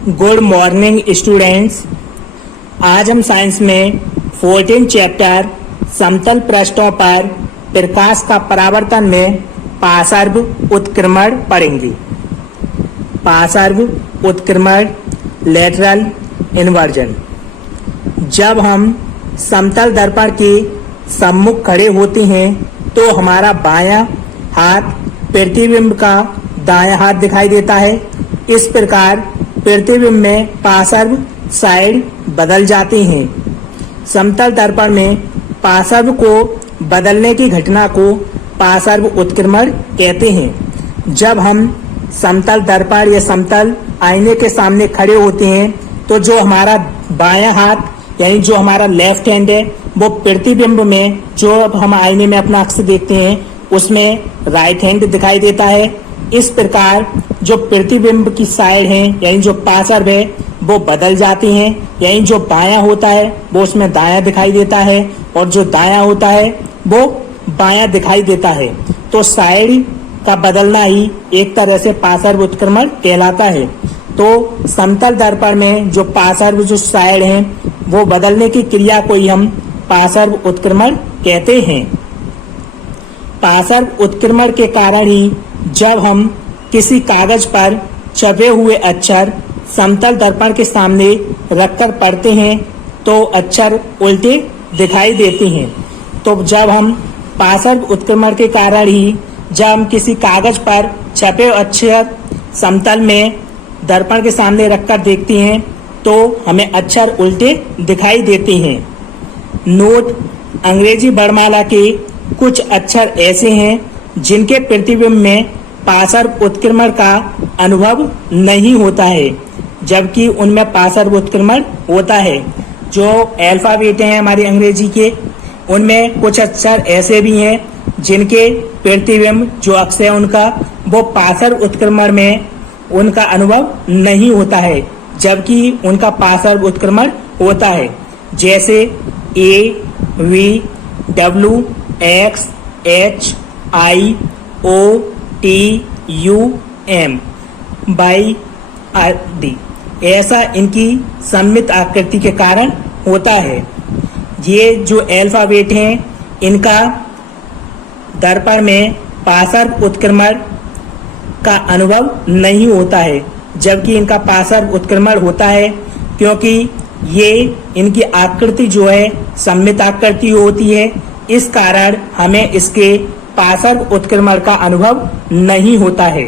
Good morning students. आज हम science में 14 चैप्टर समतल पृष्ठों पर प्रकाश का परावर्तन में पार्श्व उत्क्रमण पढ़ेंगे। पार्श्व उत्क्रमण, लेटरल इन्वर्जन। जब हम समतल दर्पण के सम्मुख खड़े होते हैं तो हमारा बायां हाथ प्रतिबिंब का दायां हाथ दिखाई देता है। इस प्रकार प्रतिबिंब में पार्श्व साइड बदल जाती हैं। समतल दर्पण में पार्श्व को बदलने की घटना को पार्श्व उत्क्रमण कहते हैं। जब हम समतल दर्पण या समतल आईने के सामने खड़े होते हैं तो जो हमारा बायां हाथ यानी जो हमारा लेफ्ट हैंड है वो प्रतिबिंब में, जो हम आईने में अपना अक्स देखते हैं उसमें राइट हैंड दिखाई देता है। इस प्रकार जो प्रतिबिंब की साइड है यानी जो पार्श्व है वो बदल जाती हैं, यानी जो बायां होता है वो उसमें दायां दिखाई देता है और जो दायां होता है वो बायां दिखाई देता है। तो साइड का बदलना ही एक तरह से पार्श्व उत्क्रमण कहलाता है। तो समतल दर्पण में जो पार्श्व जो साइड है वो बदलने की क्रिया को ही हम पार्श्व उत्क्रमण कहते हैं। पार्श्व उत्क्रमण के कारण ही जब हम किसी कागज पर छपे हुए अक्षर समतल दर्पण के सामने रखकर पढ़ते हैं तो अक्षर उल्टे दिखाई देते हैं। तो जब हम पार्श्व उत्क्रमण के कारण ही जब हम किसी कागज पर छपे अक्षर समतल में दर्पण के सामने रखकर देखते हैं तो हमें अक्षर उल्टे दिखाई देते हैं। नोट: अंग्रेजी वर्णमाला के कुछ अक्षर ऐसे हैं जिनके प्रतिबिंब में पार्श्व उत्क्रमण का अनुभव नहीं होता है, जबकि उनमें पार्श्व उत्क्रमण होता है। जो अल्फाबेट हैं हमारे अंग्रेजी के, उनमें कुछ अक्षर ऐसे भी हैं जिनके प्रतिबिंब जो अक्स है उनका वो पार्श्व उत्क्रमण में उनका अनुभव नहीं होता है, जबकि उनका पार्श्व उत्क्रमण होता है। जैसे A, V, W, X, H, I, O, T, U, M, Y आदि। ऐसा इनकी सममित आकृति के कारण होता है। ये जो अल्फाबेट हैं इनका दर्पण में पार्श्व उत्क्रमण का अनुभव नहीं होता है, जबकि इनका पार्श्व उत्क्रमण होता है, क्योंकि ये इनकी आकृति जो है सममित आकृति होती है। इस कारण हमें इसके पार्श्व उत्क्रमण का अनुभव नहीं होता है।